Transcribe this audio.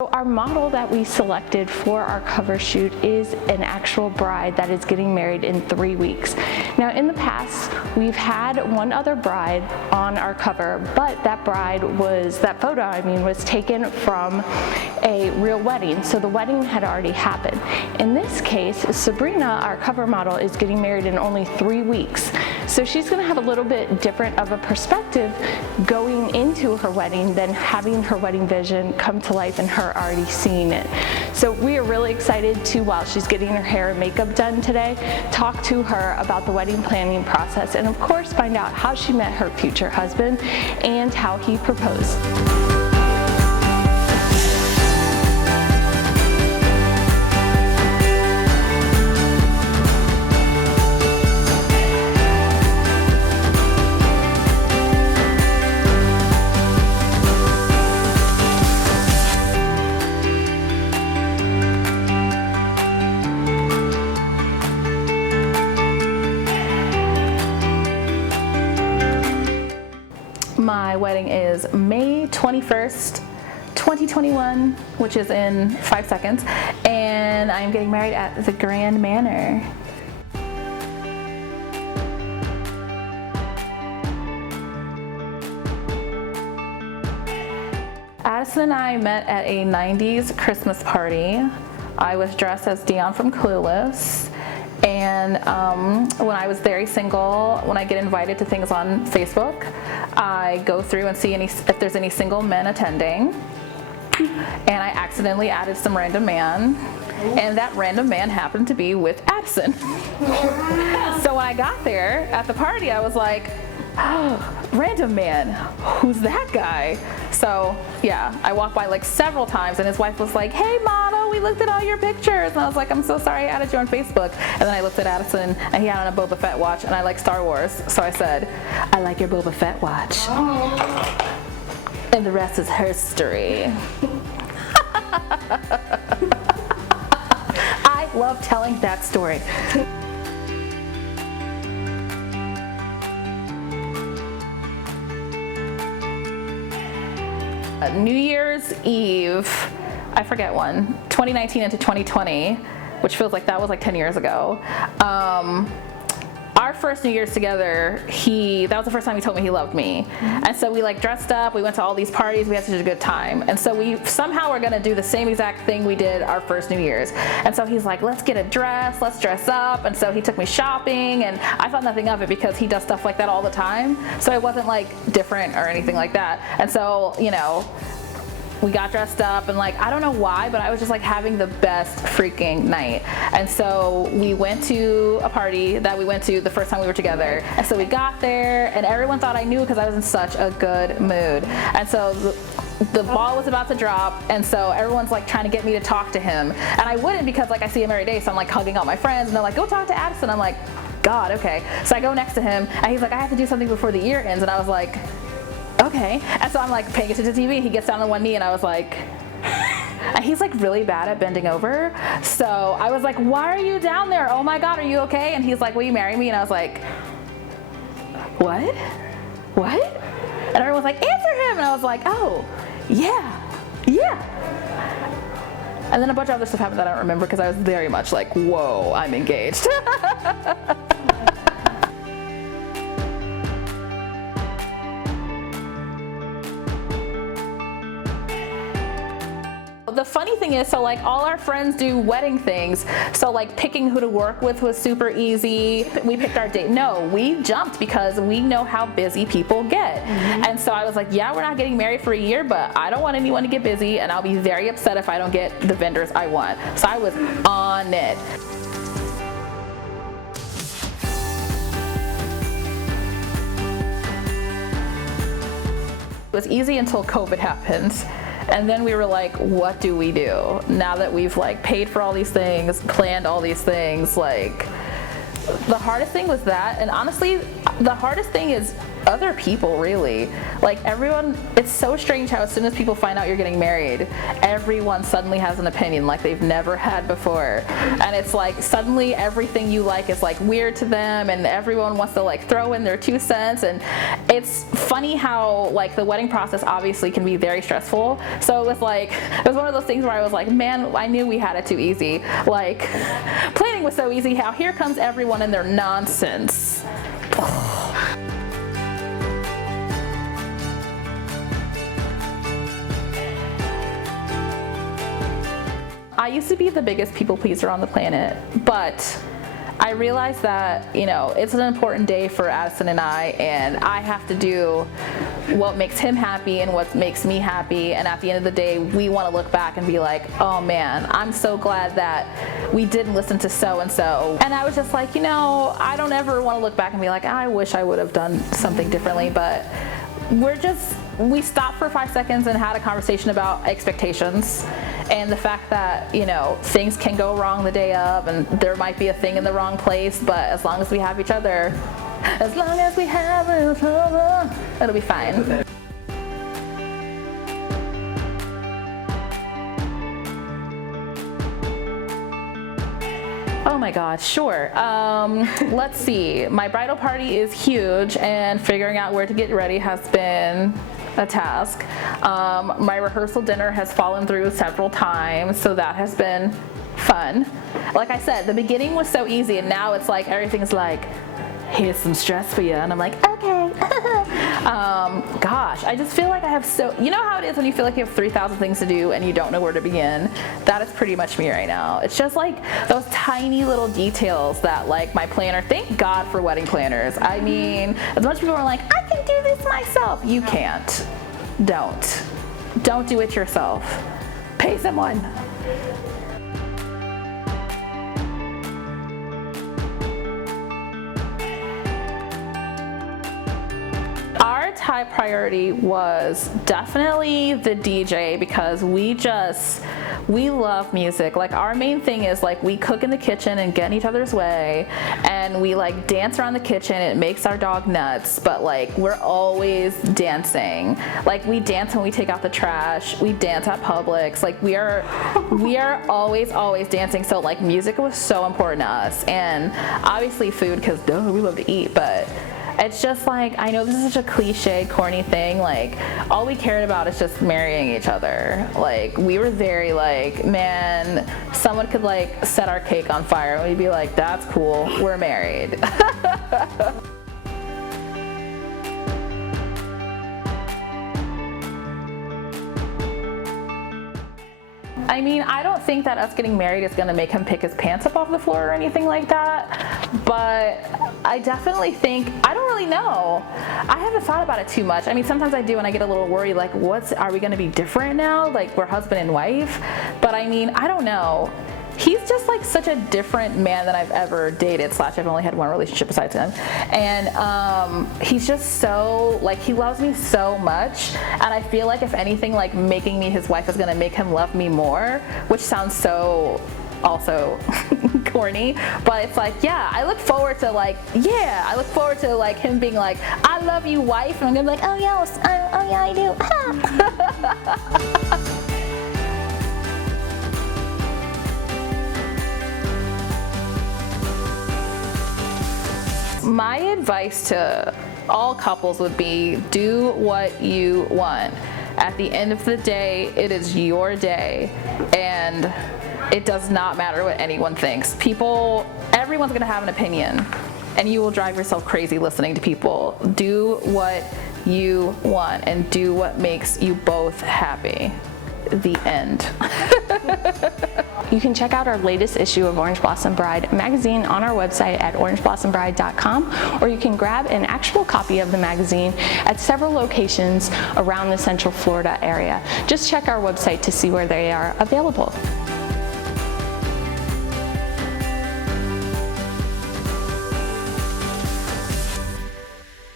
So our model that we selected for our cover shoot is an actual bride that is getting married in 3 weeks. Now in the past, we've had one other bride on our cover, but that photo was taken from a real wedding, so the wedding had already happened. In this case, Sabrina, our cover model, is getting married in only 3 weeks. So she's gonna have a little bit different of a perspective going into her wedding than having her wedding vision come to life and her already seeing it. So we are really excited to, while she's getting her hair and makeup done today, talk to her about the wedding planning process and of course find out how she met her future husband and how he proposed. My wedding is May 21st, 2021, which is in 5 seconds, and I'm getting married at the Grand Manor. Addison and I met at a 90s Christmas party. I was dressed as Dion from Clueless. And when I was very single, when I get invited to things on Facebook, I go through and see if there's any single men attending. And I accidentally added some random man, and that random man happened to be with Addison. So when I got there at the party, I was like, oh, random man, who's that guy? So yeah, I walked by like several times and his wife was like, hey model, we looked at all your pictures. And I was like, I'm so sorry I added you on Facebook. And then I looked at Addison and he had on a Boba Fett watch and I like Star Wars. So I said, I like your Boba Fett watch. Oh. And the rest is history. I love telling that story. New Year's Eve, I forget when, 2019 into 2020, which feels like that was like 10 years ago. Our first New Year's together, that was the first time he told me he loved me. And so we like dressed up, we went to all these parties, we had such a good time. And so we somehow were gonna do the same exact thing we did our first New Year's. And so he's like, let's get a dress, let's dress up. And so he took me shopping and I thought nothing of it because he does stuff like that all the time. So it wasn't like different or anything like that. And so, you know, we got dressed up and like, I don't know why, but I was just like having the best freaking night. And so we went to a party that we went to the first time we were together. And so we got there and everyone thought I knew because I was in such a good mood. And so the ball was about to drop and so everyone's like trying to get me to talk to him. And I wouldn't because like I see him every day, so I'm like hugging all my friends and they're like, go talk to Addison. I'm like, God, okay. So I go next to him and he's like, I have to do something before the year ends. And I was like, okay. And so I'm like paying attention to TV, he gets down on one knee and I was like, and he's like really bad at bending over. So I was like, why are you down there? Oh my God, are you okay? And he's like, will you marry me? And I was like, what? What? And everyone was like, answer him. And I was like, oh, yeah. And then a bunch of other stuff happened that I don't remember because I was very much like, whoa, I'm engaged. The funny thing is, so like all our friends do wedding things, so like picking who to work with was super easy. We picked our date. No, we jumped because we know how busy people get. And so I was like, yeah, we're not getting married for a year, but I don't want anyone to get busy and I'll be very upset if I don't get the vendors I want. So I was on it. It was easy until COVID happened. And then we were like, what do we do? Now that we've like paid for all these things, planned all these things, like the hardest thing was that, and honestly, the hardest thing is other people, really. Like everyone, it's so strange how as soon as people find out you're getting married, everyone suddenly has an opinion like they've never had before. And it's like suddenly everything you like is like weird to them, and everyone wants to like throw in their 2 cents. And it's funny how like the wedding process obviously can be very stressful. So it was one of those things where I was like, man, I knew we had it too easy. Like planning was so easy, how here comes everyone and their nonsense. I used to be the biggest people pleaser on the planet, but I realized that, you know, it's an important day for Addison and I have to do what makes him happy and what makes me happy. And at the end of the day, we want to look back and be like, oh man, I'm so glad that we didn't listen to so-and-so. And I was just like, you know, I don't ever want to look back and be like, I wish I would have done something differently, but we stopped for 5 seconds and had a conversation about expectations and the fact that, you know, things can go wrong the day of and there might be a thing in the wrong place, but as long as we have each other, it'll be fine. Oh my God, sure. Let's see. My bridal party is huge, and figuring out where to get ready has been a task. My rehearsal dinner has fallen through several times, so that has been fun. Like I said, the beginning was so easy, and now it's like everything's like, here's some stress for you, and I'm like, okay. Gosh, I just feel like I have you know how it is when you feel like you have 3,000 things to do and you don't know where to begin? That is pretty much me right now. It's just like those tiny little details that like my planner, thank God for wedding planners. I mean, as much people are like, I can do this myself. You can't. Don't do it yourself. Pay someone. Our top priority was definitely the DJ, because we love music. Like our main thing is like we cook in the kitchen and get in each other's way, and we like dance around the kitchen. It makes our dog nuts, but like we're always dancing. Like we dance when we take out the trash, we dance at Publix. Like we are always dancing. So like music was so important to us, and obviously food, because we love to eat. But it's just like, I know this is such a cliche, corny thing, like all we cared about is just marrying each other. Like we were very like, man, someone could like set our cake on fire and we'd be like, that's cool, we're married. I mean, I don't think that us getting married is gonna make him pick his pants up off the floor or anything like that, but I definitely think, I don't really know. I haven't thought about it too much. I mean, sometimes I do and I get a little worried, like are we gonna be different now? Like we're husband and wife? But I mean, I don't know. He's just like such a different man than I've ever dated, / I've only had one relationship besides him. And he's just so, like, he loves me so much. And I feel like if anything, like making me his wife is gonna make him love me more, which sounds so also corny, but it's like, yeah, I look forward to like him being like, I love you, wife, and I'm gonna be like, oh yeah, I do. My advice to all couples would be, do what you want. At the end of the day, it is your day, and it does not matter what anyone thinks. Everyone's gonna have an opinion, and you will drive yourself crazy listening to people. Do what you want and do what makes you both happy. The end. You can check out our latest issue of Orange Blossom Bride magazine on our website at orangeblossom.com, or you can grab an actual copy of the magazine at several locations around the Central Florida area. Just check our website to see where they are available.